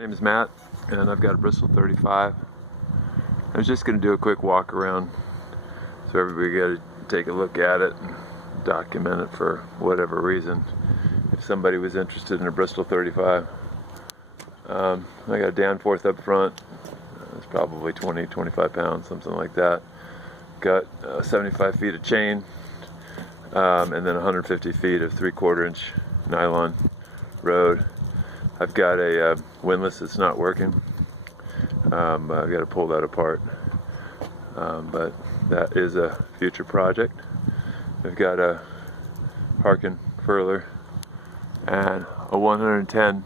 My name is Matt, and I've got a Bristol 35. I was just going to do a quick walk around so everybody got to take a look at it and document it for whatever reason. If somebody was interested in a Bristol 35. I got a Danforth up front. It's probably 20-25 pounds, something like that. Got 75 feet of chain, and then 150 feet of 3/4 inch nylon road. I've got a windlass that's not working. I've got to pull that apart, but that is a future project. We've got a Harkin furler and a 110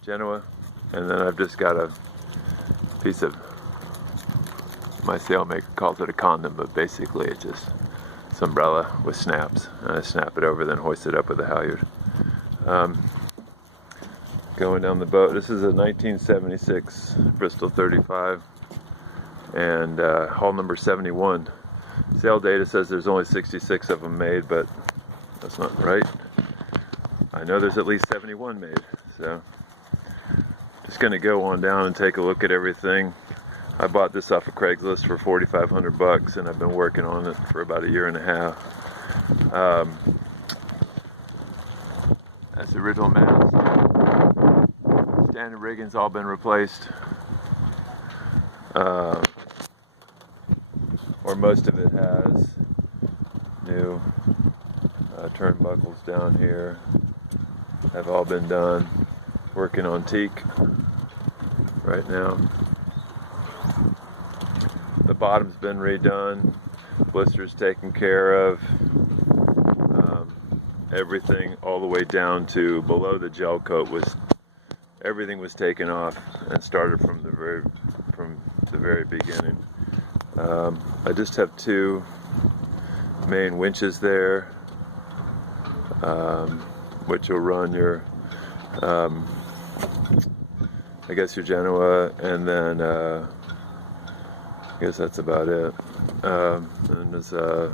Genoa, and then I've just got a piece of, my sailmaker calls it a condom, but basically it's just this umbrella with snaps, and I snap it over, then hoist it up with a halyard. Going down the boat. This is a 1976 Bristol 35, and hull number 71. Sale data says there's only 66 of them made, but that's not right. I know there's at least 71 made, so just going to go on down and take a look at everything. I bought this off of Craigslist for $4,500, and I've been working on it for about a year and a half. That's the original mast. Standard rigging's all been replaced, or most of it has. New turnbuckles down here have all been done. Working on teak right now. The bottom's been redone, blisters taken care of, everything all the way down to below the gel coat everything was taken off and started from the very beginning. I just have two main winches there, which will run your I guess your Genoa, and then I guess that's about it. And there's a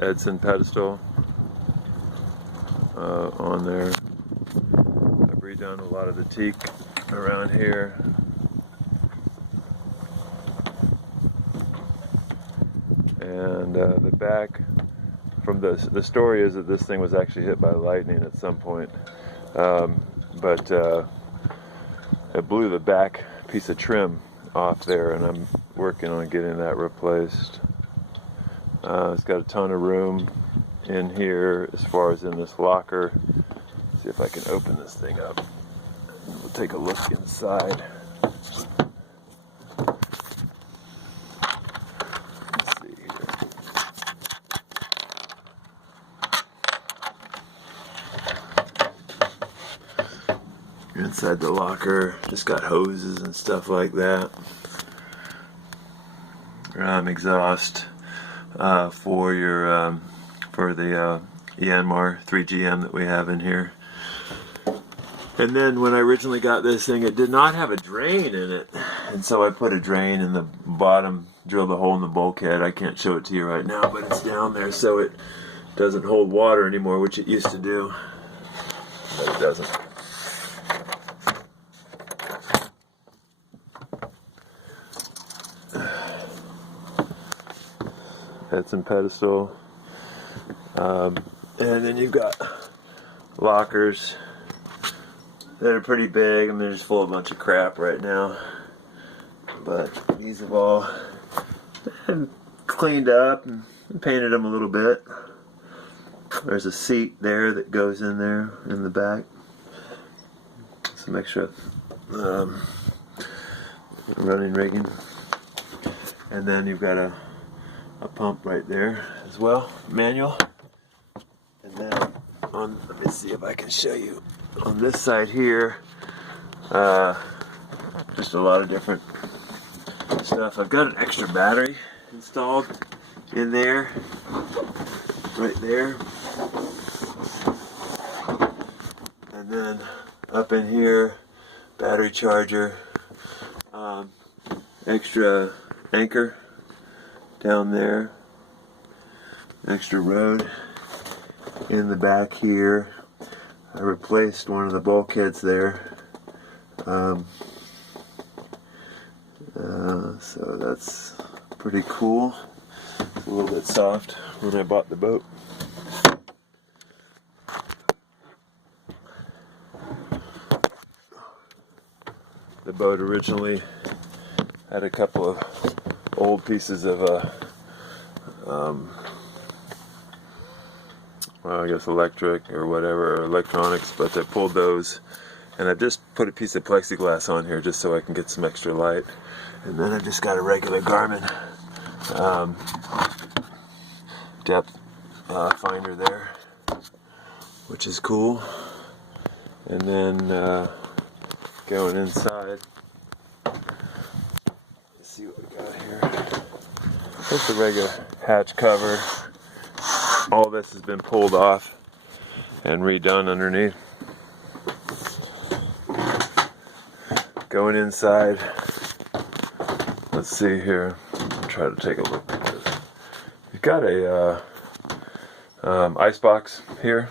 Edson pedestal on there. I've redone a lot of the teak around here. And the back, from the story is that this thing was actually hit by lightning at some point, but it blew the back piece of trim off there, and I'm working on getting that replaced. It's got a ton of room in here as far as in this locker. Let's see if I can open this thing up. We'll take a look inside. Let's see here. You're inside the locker. Just got hoses and stuff like that. Exhaust for your for the Yanmar 3GM that we have in here. And then when I originally got this thing, it did not have a drain in it, and so I put a drain in the bottom, drilled a hole in the bulkhead. I can't show it to you right now, but it's down there, so it doesn't hold water anymore, which it used to do, but it doesn't. Edson pedestal, and then you've got lockers that are pretty big. I mean, they're just full of a bunch of crap right now, but these have all been cleaned up and painted them a little bit. There's a seat there that goes in there in the back. Some extra running rigging, and then you've got a pump right there as well, manual. And then let me see if I can show you on this side here, just a lot of different stuff. I've got an extra battery installed in there, right there, and then up in here, battery charger, extra anchor down there, extra road in the back here. I replaced one of the bulkheads there. So that's pretty cool. It's a little bit soft when I bought the boat. The boat originally had a couple of old pieces of well, I guess electric or whatever, or electronics, but I pulled those, and I've just put a piece of plexiglass on here just so I can get some extra light. And then I've just got a regular Garmin depth finder there, which is cool. And then going inside, let's see what we got here. Just a regular hatch cover. All this has been pulled off and redone underneath. Going inside, let's see here. I'll try to take a look at this. You've got a ice box here,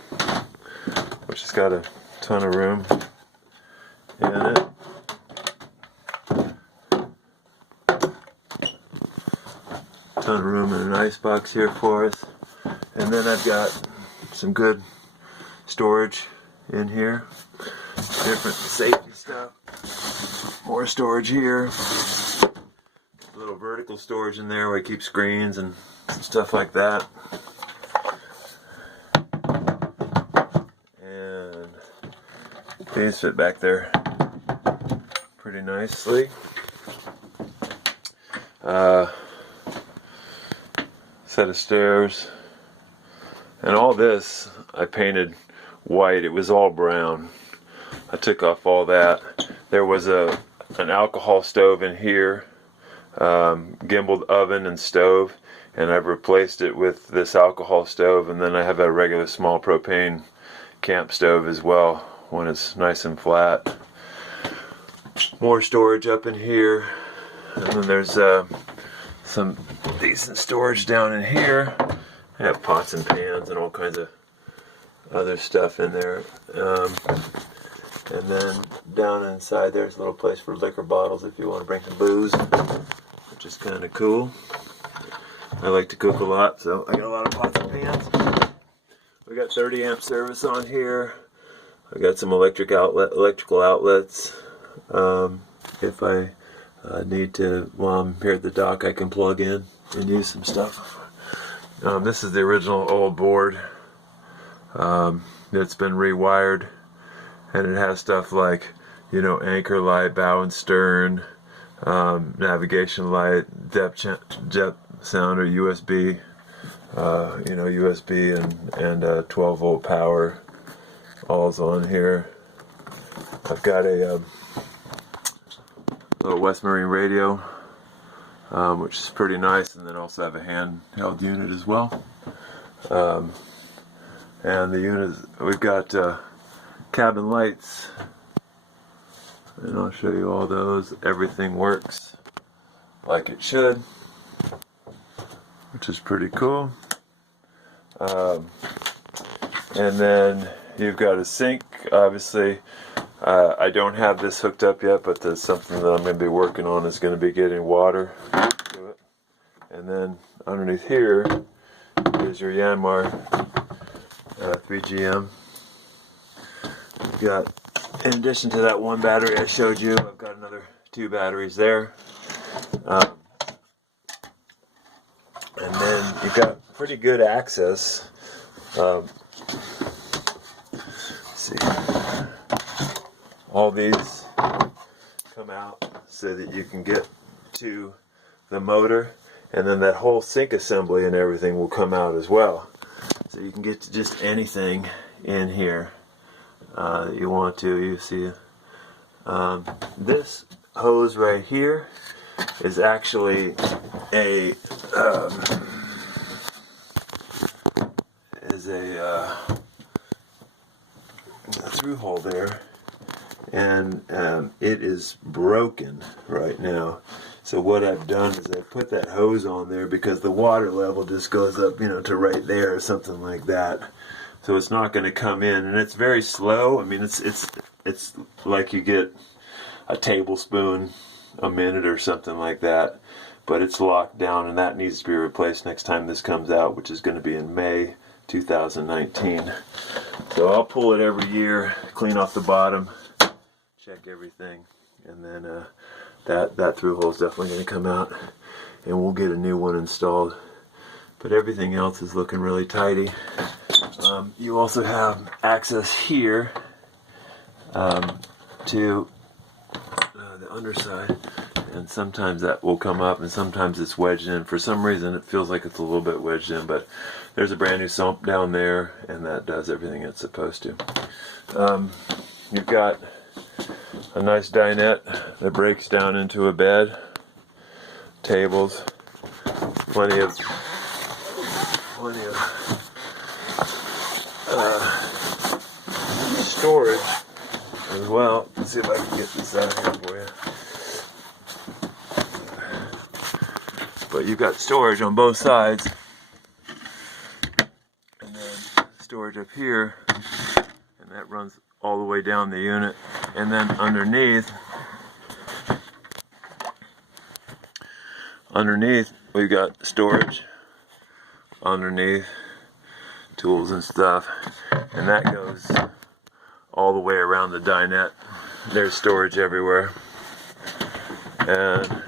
which has got a ton of room in it. Ton of room in an ice box here for us. And then I've got some good storage in here. Different safety stuff. More storage here. A little vertical storage in there where I keep screens and stuff like that. And these fit back there pretty nicely. Set of stairs. And all this I painted white. It was all brown. I took off all that. There was an alcohol stove in here, gimbaled oven and stove, and I've replaced it with this alcohol stove, and then I have a regular small propane camp stove as well when it's nice and flat. More storage up in here, and then there's some decent storage down in here. I have pots and pans and all kinds of other stuff in there. And then down inside there's a little place for liquor bottles if you want to bring some booze, which is kind of cool. I like to cook a lot, so I got a lot of pots and pans. We got 30 amp service on here. I got some electrical outlets. If I need to, while I'm here at the dock, I can plug in and use some stuff. This is the original old board. It's been rewired, and it has stuff like, you know, anchor light, bow and stern, navigation light, depth sounder, USB, USB and 12 volt power, all's on here. I've got a little West Marine radio, which is pretty nice, and then also have a handheld unit as well. And the unit, we've got cabin lights, and I'll show you all those. Everything works like it should, which is pretty cool. And then you've got a sink, obviously. I don't have this hooked up yet, but there's something that I'm going to be working on is going to be getting water to it. And then underneath here is your Yanmar 3GM. You've got, in addition to that one battery I showed you, I've got another 2 batteries there. And then you've got pretty good access. Let's see. All these come out so that you can get to the motor, and then that whole sink assembly and everything will come out as well. So you can get to just anything in here that you want to. You see, this hose right here is actually a through hole there, and it is broken right now. So what I've done is I put that hose on there because the water level just goes up, to right there or something like that. so it's not going to come in, and it's very slow. I mean, it's like you get a tablespoon a minute or something like that, but it's locked down, and that needs to be replaced next time this comes out, which is going to be in May 2019. So I'll pull it every year, clean off the bottom, check everything, and then that through hole is definitely going to come out, and we'll get a new one installed. But everything else is looking really tidy. You also have access here to the underside, and sometimes that will come up and sometimes it's wedged in. For some reason it feels like it's a little bit wedged in, but there's a brand new sump down there, and that does everything it's supposed to. You've got a nice dinette that breaks down into a bed, tables, plenty of storage as well. Let's see if I can get this out here for you. But you've got storage on both sides, and then storage up here, and that runs all the way down the unit. And then underneath we've got storage underneath, tools and stuff, and that goes all the way around the dinette. There's storage everywhere, and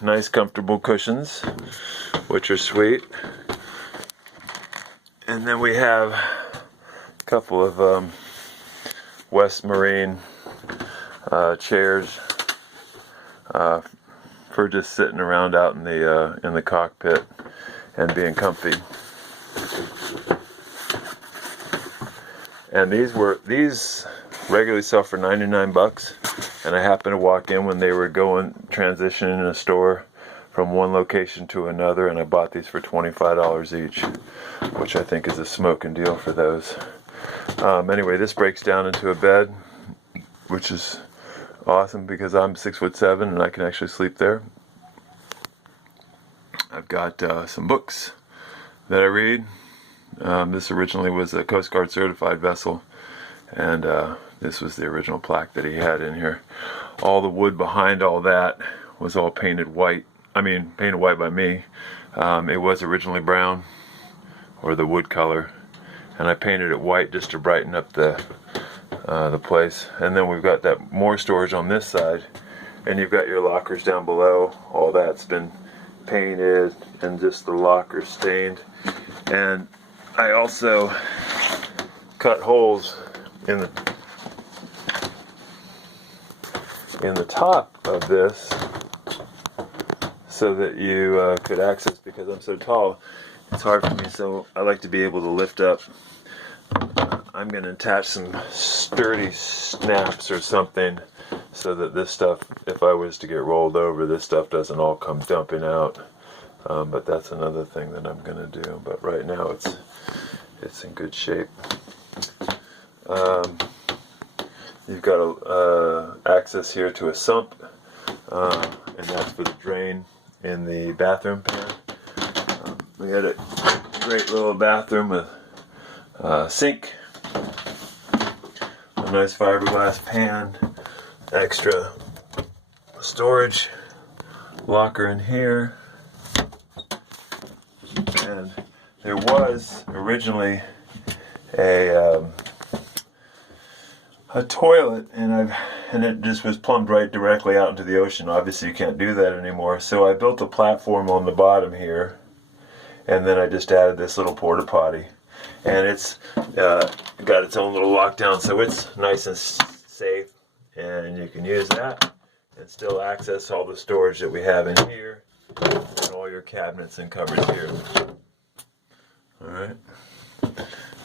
nice comfortable cushions, which are sweet. And then we have a couple of West Marine chairs for just sitting around out in the cockpit and being comfy. And these regularly sell for $99, and I happened to walk in when they were transitioning in a store from one location to another, and I bought these for $25 each, which I think is a smoking deal for those. Anyway, this breaks down into a bed, which is awesome because I'm 6'7" and I can actually sleep there. I've got some books that I read. This originally was a Coast Guard certified vessel, and this was the original plaque that he had in here. All the wood behind all that was all painted white. Painted white by me. It was originally brown, or the wood color, and I painted it white just to brighten up the place. And then we've got that more storage on this side, and you've got your lockers down below. All that's been painted, and just the lockers stained. And I also cut holes in the top of this so that you could access, because I'm so tall, it's hard for me, so I like to be able to lift up. I'm going to attach some sturdy snaps or something so that this stuff, if I was to get rolled over, this stuff doesn't all come dumping out. But that's another thing that I'm going to do. But right now it's in good shape. You've got access here to a sump, and that's for the drain in the bathroom pan. We had a great little bathroom with a sink, a nice fiberglass pan, extra storage locker in here, and there was originally a toilet, and it just was plumbed right directly out into the ocean. Obviously you can't do that anymore, so I built a platform on the bottom here, and then I just added this little porta potty, and it's got its own little lockdown, so it's nice and safe, and you can use that and still access all the storage that we have in here and all your cabinets and cupboards here. Alright,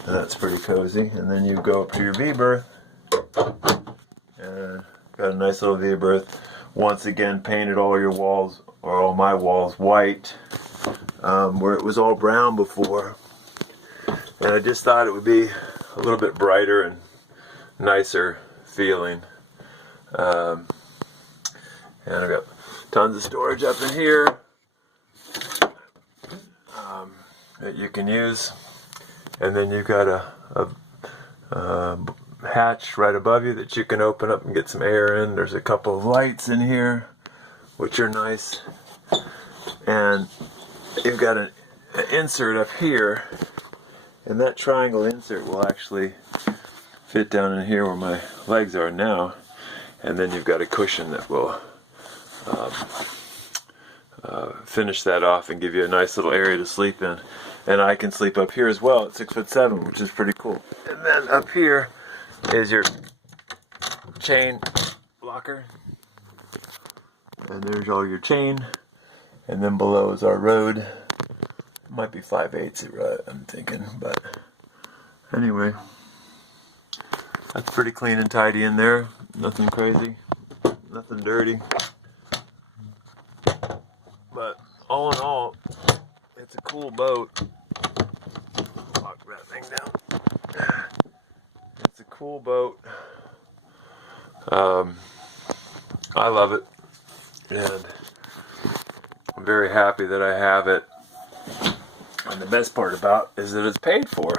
that's pretty cozy. And then you go up to your V-berth, and got a nice little V-berth. Once again, painted all your walls, or all my walls, white, where it was all brown before. And I just thought it would be a little bit brighter and nicer feeling. And I've got tons of storage up in here. that you can use. And then you've got a hatch right above you that you can open up and get some air in. There's a couple of lights in here, which are nice. And you've got an insert up here, and that triangle insert will actually fit down in here where my legs are now. And then you've got a cushion that will finish that off and give you a nice little area to sleep in. And I can sleep up here as well at 6'7", which is pretty cool. And then up here is your chain locker. And there's all your chain. And then below is our road. Might be 5/8, I'm thinking, but anyway. That's pretty clean and tidy in there. Nothing crazy. Nothing dirty. But all in all, it's a cool boat. Lock that thing down. It's a cool boat. I love it. And I'm very happy that I have it. And the best part about it is that it's paid for.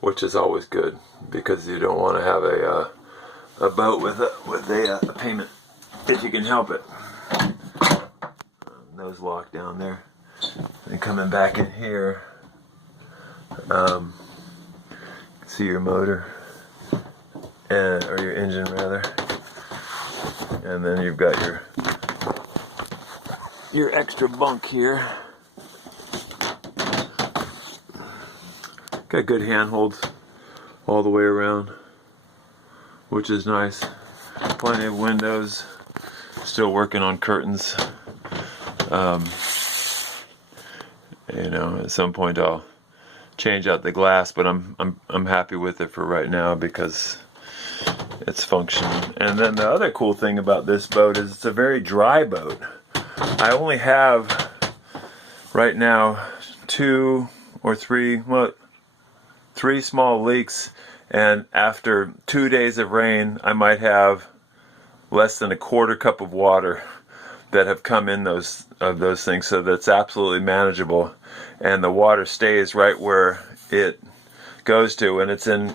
Which is always good, because you don't want to have a boat with a payment if you can help it. Those locked down there. And coming back in here, see your motor, or your engine rather, and then you've got your extra bunk here. Got good handholds all the way around, which is nice. Plenty of windows. Still working on curtains. At some point I'll change out the glass, but I'm happy with it for right now because it's functioning. And then the other cool thing about this boat is it's a very dry boat. I only have right now 2 or 3, well, 3 small leaks, and after 2 days of rain, I might have less than a quarter cup of water that have come in those things, so that's absolutely manageable, and the water stays right where it goes to, and it's in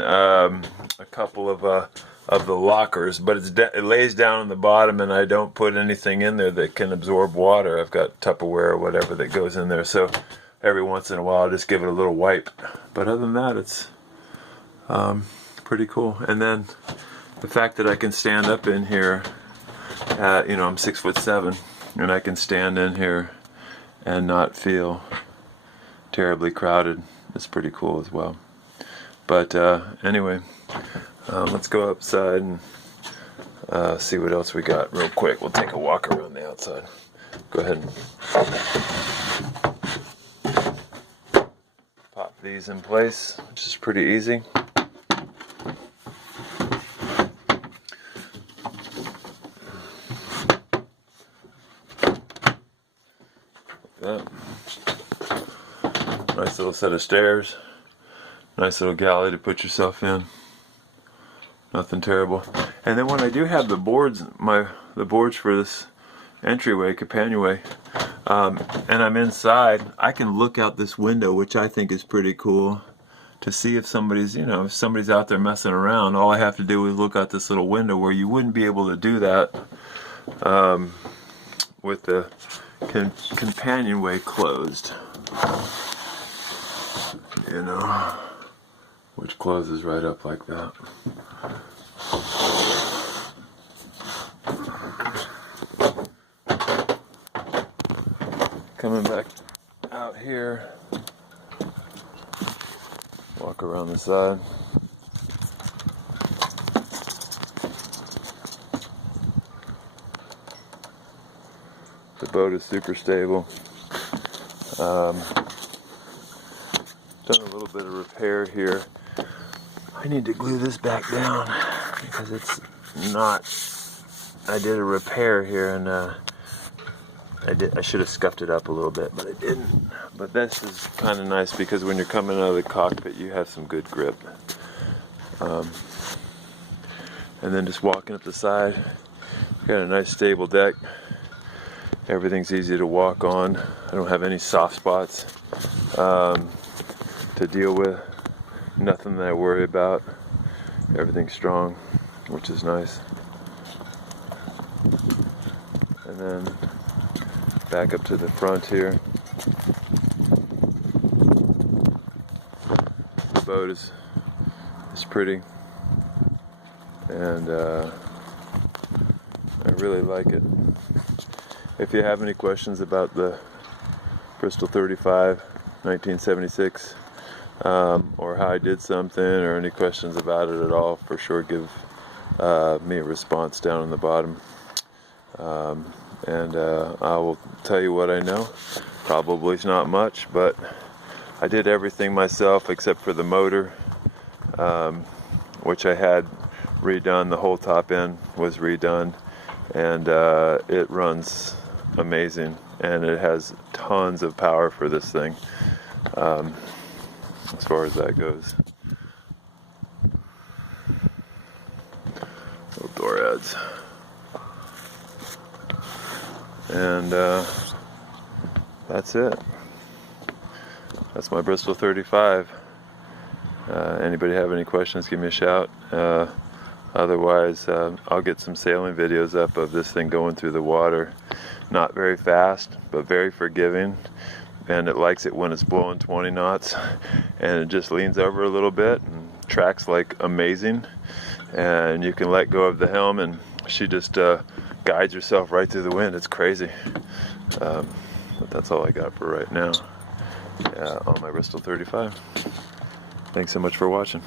a couple of the lockers, but it lays down on the bottom, and I don't put anything in there that can absorb water. I've got Tupperware or whatever that goes in there, so every once in a while, I'll just give it a little wipe. But other than that, it's pretty cool. And then the fact that I can stand up in here, I'm 6'7", and I can stand in here and not feel terribly crowded. It's pretty cool as well. But anyway, let's go outside and see what else we got real quick. We'll take a walk around the outside. Go ahead and pop these in place, which is pretty easy. Like that. Nice little set of stairs. Nice little galley to put yourself in. Nothing terrible. And then when I do have the boards, the boards for this entryway, companionway, and I'm inside, I can look out this window, which I think is pretty cool, to see if somebody's out there messing around. All I have to do is look out this little window, where you wouldn't be able to do that with the companionway closed, which closes right up like that. Coming back out here, walk around the side. The boat is super stable. Done a little bit of repair here. I need to glue this back down because it's not. I did a repair here, and I should have scuffed it up a little bit, but I didn't. But this is kind of nice because when you're coming out of the cockpit, you have some good grip. And then just walking up the side, got a nice stable deck. Everything's easy to walk on. I don't have any soft spots to deal with. Nothing that I worry about. Everything's strong, which is nice. And then back up to the front here. The boat is pretty, and I really like it. If you have any questions about the Bristol 35 1976 or how I did something, or any questions about it at all, for sure give me a response down on the bottom, and I will tell you what I know. Probably not much, but I did everything myself except for the motor, which I had redone. The whole top end was redone, and it runs amazing, and it has tons of power for this thing, as far as that goes. Little door ads. And that's it. That's my Bristol 35. Anybody have any questions, give me a shout. Otherwise, I'll get some sailing videos up of this thing going through the water. Not very fast, but very forgiving. And it likes it when it's blowing 20 knots. And it just leans over a little bit and tracks like amazing. And you can let go of the helm, and she just guides herself right through the wind. It's crazy. But that's all I got for right now on my Bristol 35. Thanks so much for watching.